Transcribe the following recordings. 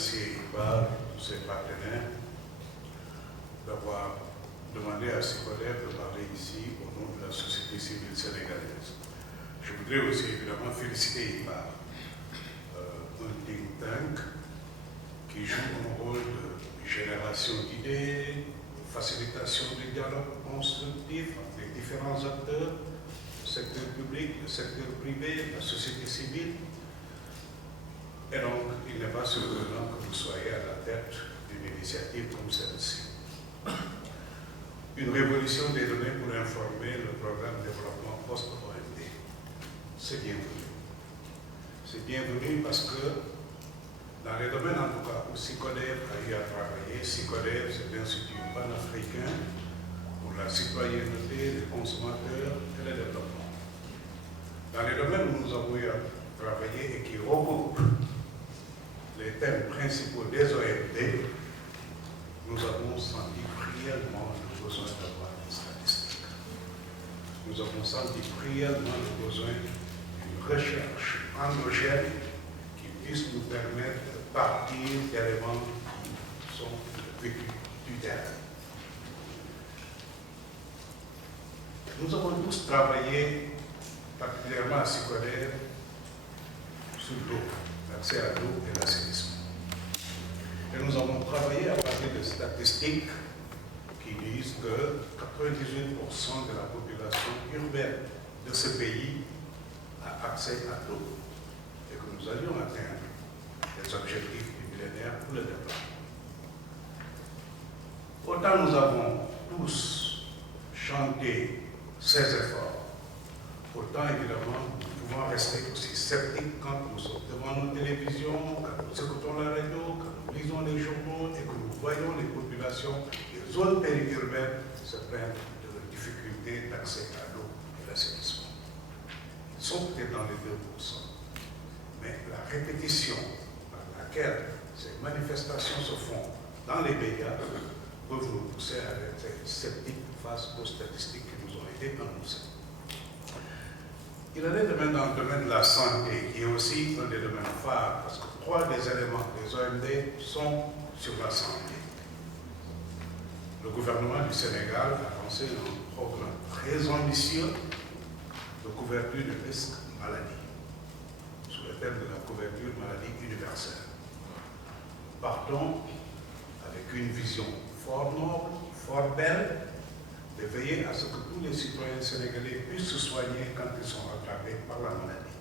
remercier Iqbal, tous ses partenaires, d'avoir demandé à ses collègues de parler ici au nom de la société civile sénégalaise. Je voudrais aussi évidemment féliciter Iqbal, un think tank qui joue un rôle de génération d'idées, de facilitation du dialogue constructif entre les différents acteurs, le secteur public, le secteur privé, la société civile. Et donc, il n'est pas surprenant que vous soyez à la tête d'une initiative comme celle-ci. Une révolution des données pour informer le programme de développement post-OMD. C'est bienvenu. C'est bienvenu parce que dans les domaines en tout cas où SICODEV a eu à travailler, SICODEV c'est l'Institut panafricain pour la citoyenneté des consommateurs et le développement. Dans les domaines où nous avons eu à travailler et qui regroupent les thèmes principaux des OMD, nous avons senti réellement le besoin d'avoir des statistiques. Nous avons senti réellement le besoin d'une recherche endogène qui puisse nous permettre de partir d'éléments qui sont vécus du terrain. Nous avons tous travaillé, particulièrement à SICODEV, sur l'eau, l'accès à l'eau et l'assainissement. Et nous avons travaillé à partir de statistiques qui disent que 98% de la population urbaine de ce pays a accès à l'eau et que nous allions atteindre les objectifs du millénaire pour le développement. Autant nous avons tous chanté ces efforts, autant évidemment nous pouvons rester aussi sceptiques quand nous sommes devant nos télévisions, quand nous écoutons la radio, quand nous lisons les journaux et que nous voyons les populations des zones périurbaines se plaindre de leurs difficultés d'accès à l'eau et l'assainissement. Ils sont peut-être dans les 2%, mais la répétition par laquelle ces manifestations se font dans les médias peuvent nous pousser à être sceptiques face aux statistiques qui nous ont été annoncées. Il en est de même dans le domaine de la santé, qui est aussi un des domaines phares, parce que 3 des éléments des OMD sont sur la santé. Le gouvernement du Sénégal a lancé un programme très ambitieux de couverture de risques maladie, sous le thème de la couverture maladie universelle. Partons avec une vision fort noble, fort belle, de veiller à ce que tous les citoyens sénégalais puissent se soigner quand ils sont attrapés par la maladie.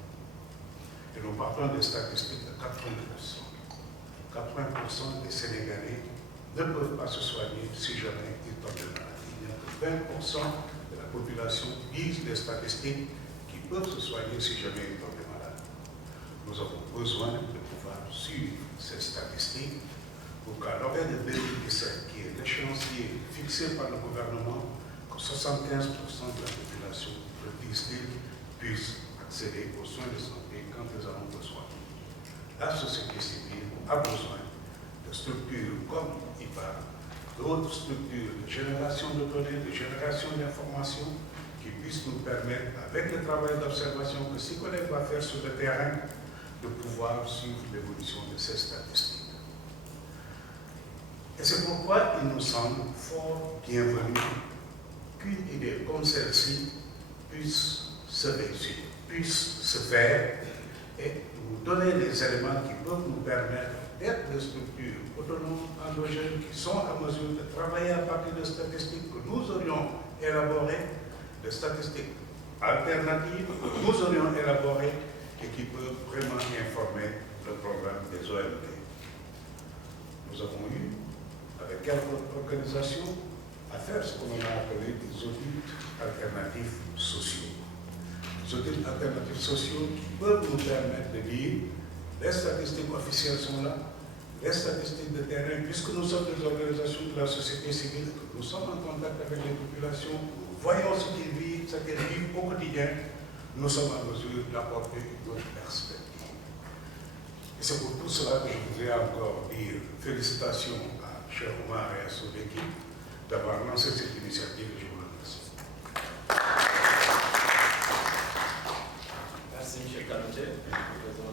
Et nous partons des statistiques de 80%. 80% des Sénégalais ne peuvent pas se soigner si jamais ils tombent de maladie. Il n'y a que 20% de la population disent des statistiques qui peuvent se soigner si jamais ils tombent malades. Nous avons besoin de pouvoir suivre ces statistiques pour qu'à l'horaire de 2017, qui est l'échéancier fixé par le gouvernement, 75% de la population puisse accéder aux soins de santé quand ils en ont besoin. La société civile a besoin de structures comme IPA, d'autres structures de génération de données, de génération d'informations qui puissent nous permettre, avec le travail d'observation que SICODEV va faire sur le terrain, de pouvoir suivre l'évolution de ces statistiques. Et c'est pourquoi il nous semble fort bienvenu qu'une idée comme celle-ci puisse se réussir, puisse se faire et nous donner des éléments qui peuvent nous permettre d'être des structures autonomes, endogènes, qui sont à mesure de travailler à partir de statistiques que nous aurions élaborées, des statistiques alternatives que nous aurions élaborées et qui peuvent vraiment informer le programme des OMD. Nous avons eu, avec quelques organisations, à faire ce qu'on a appelé des audits alternatifs sociaux. Des audits alternatifs sociaux qui peuvent nous permettre de dire les statistiques officielles sont là, les statistiques de terrain, puisque nous sommes des organisations de la société civile, que nous sommes en contact avec les populations, nous voyons ce qu'elles vivent au quotidien, nous sommes en mesure d'apporter une autre perspective. Et c'est pour tout cela que je voudrais encore dire félicitations à Cheikh Oumar et à son équipe d'avoir lancé cette initiative. Je vous remercie. Merci, M. Kanouté, président